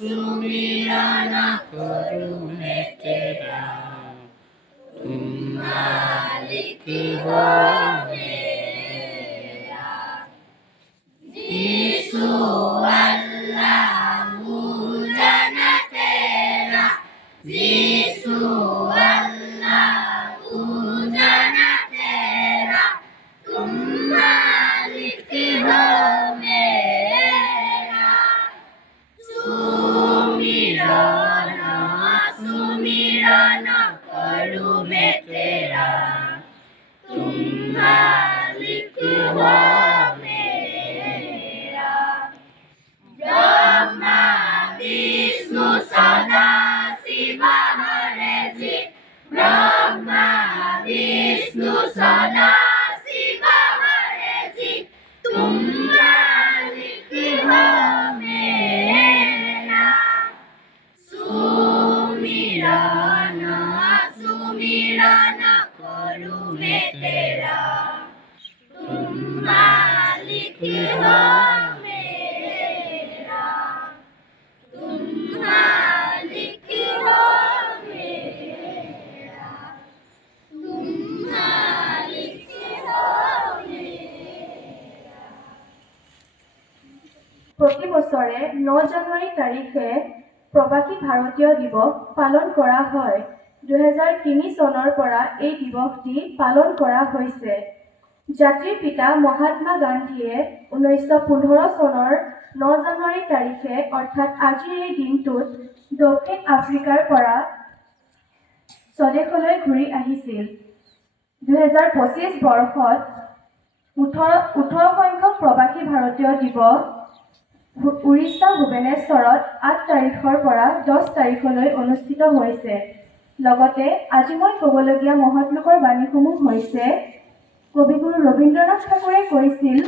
सुमिरन करूं मैं तेरा, तुम मालिक हो मेरा। यीशु अल्लाह पूजन तेरा, यीशु अल्लाह पूजन तेरा, तुम मालिक हो मेरा। सुमिरन सुमिरन करूं मैं तेरा, तुम मालिक हो मेरा। ब्रह्मा विष्णु सदा शिव हरे जी, ब्रह्मा विष्णु सदा शिव हरे जी, तुम मालिक हो मेरा। सुमिरन सुमिरन करूं मैं तेरा, तुम मालिक हो मेरा, तुम मालिक हो मेरा, तुम मालिक हो मेरा। प्रति बছৰে 9 জানুৱাৰী তাৰিখে প্ৰবাসী ভাৰতীয় দিৱস পালন কৰা হয়। 2003 চনৰ পৰা এই দিৱসটি পালন কৰা হৈছে। জাতিৰ পিতা মহাত্মা গান্ধীয়ে 1915 চনৰ 9 জানুৱাৰী তাৰিখে অৰ্থাৎ আজিৰ এই দিনটোত দক্ষিণ আফ্ৰিকাৰ পৰা স্বদেশলৈ ঘূৰি আহিছিল। 2025 বৰ্ষত 18 সংখ্যক প্ৰবাসী ভাৰতীয় দিৱস উৰিষ্যা ভুৱনেশ্বৰত 8 তাৰিখৰ পৰা 10 তাৰিখলৈ অনুষ্ঠিত হৈছে। লগতে আজি মই ক'বলগীয়া মহৎলোকৰ বাণীসমূহ হৈছে, কবিগুৰু ৰবীন্দ্ৰনাথ ঠাকুৰে কৈছিল,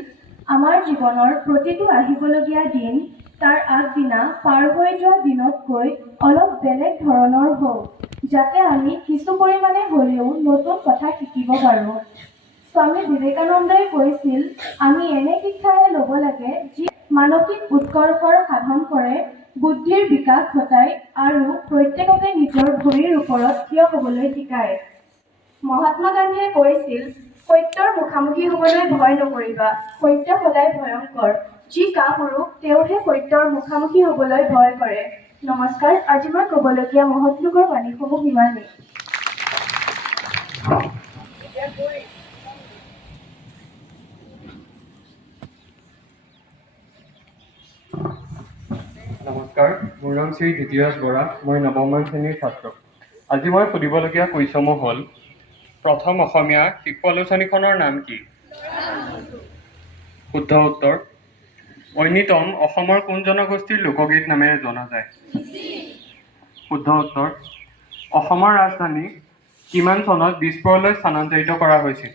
আমাৰ জীৱনৰ প্ৰতিটো আহিবলগীয়া দিন তাৰ আগদিনা পাৰ হৈ যোৱা দিনতকৈ অলপ বেলেগ ধৰণৰ হওক, যাতে আমি কিছু পৰিমাণে হ'লেও নতুন কথা শিকিব পাৰোঁ। স্বামী বিবেকানন্দই কৈছিল, আমি এনে শিক্ষাহে ল'ব লাগে যি মানসিক উৎকৰ্ষৰ সাধন কৰে, বুদ্ধিৰ বিকাশ ঘটায় আৰু প্ৰত্যেককে নিজৰ ভৰিৰ ওপৰত থিয় হ'বলৈ শিকায়। মহাত্মা গান্ধীয়ে কৈছিল, সত্যৰ মুখামুখি হ'বলৈ ভয় নকৰিবা, সত্য সদায় ভয়ংকৰ, যি কাপুৰুষ তেওঁহে সত্যৰ মুখামুখি হ'বলৈ ভয় কৰে। নমস্কাৰ, আজি মই ক'বলগীয়া মহৎলোকৰ বাণীসমূহ ইমানেই। নমস্কাৰ, মোৰ নাম শ্ৰী জ্যোতিৰাজ বৰা, মই নৱমমান শ্ৰেণীৰ ছাত্ৰ। আজি মই সুধিবলগীয়া কুইজসমূহ হ'ল, প্ৰথম অসমীয়া শিশু আলোচনীখনৰ নাম কি? শুদ্ধ উত্তৰ। ঐনিতম অসমৰ কোন জনগোষ্ঠীৰ লোকগীত নামেৰে জনা যায়? শুদ্ধ উত্তৰ। অসমৰ ৰাজধানী কিমান চনত দিছপুৰলৈ স্থানান্তৰিত কৰা হৈছিল?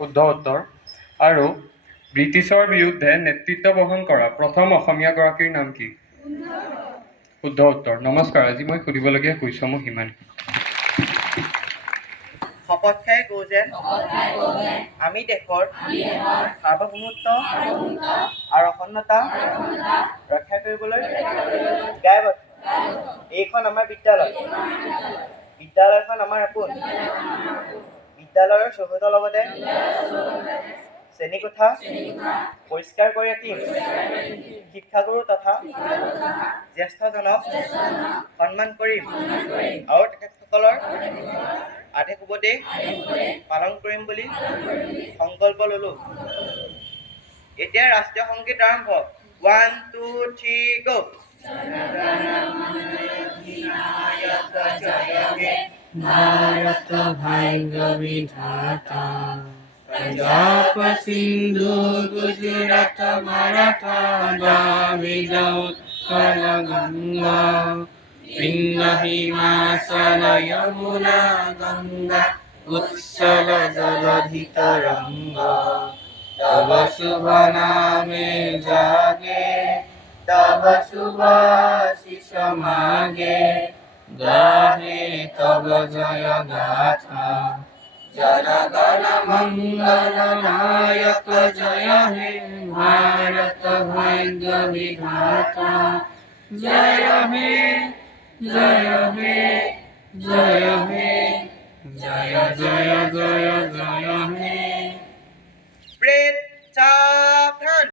শুদ্ধ উত্তৰ। আৰু ব্ৰিটিছৰ বিৰুদ্ধে নেতৃত্ব বহন কৰা প্ৰথম অসমীয়াগৰাকীৰ নাম কি? শুদ্ধ উত্তৰ। নমস্কাৰ, আজি মই সুধিবলগীয়া কুইজসমূহ সিমান। শপত খাই কওঁ যেন আমি দেশৰ সাৰ্বভৌমত্ব আৰু অখণ্ডতা ৰক্ষা কৰিবলৈ দায়বদ্ধ। এইখন আমাৰ বিদ্যালয়, বিদ্যালয়খন আমাৰ আপোন। বিদ্যালয়ৰ চৌহদৰ লগতে শ্ৰেণীকোঠা পৰিষ্কাৰ কৰি ৰাখিম। শিক্ষাগুৰু তথা জ্যেষ্ঠজনক সন্মান কৰিম আৰু তেখেতসকলৰ আদেশ উপদেশ পালন কৰিম বুলি সংকল্প ল'লো। এতিয়া ৰাষ্ট্ৰীয় সংগীত আৰম্ভ। 1, 2, 3, go! भारत भाग्य विधाता, पंजाब सिंधु गुजरात मराठा द्राविड उत्कल गंगा, विंध्य हिमाचल यमुना गंगा उत्सल जलधि तरंगा, तब शुभ नामे जागे, तब शुभ आशीष मागे, गाहे तब जय गाथा, जनगण मंगल नायक जय हे भारत भाग्य विधाता जय हे जय हे जय हे जय जय जय जय हे प्रेत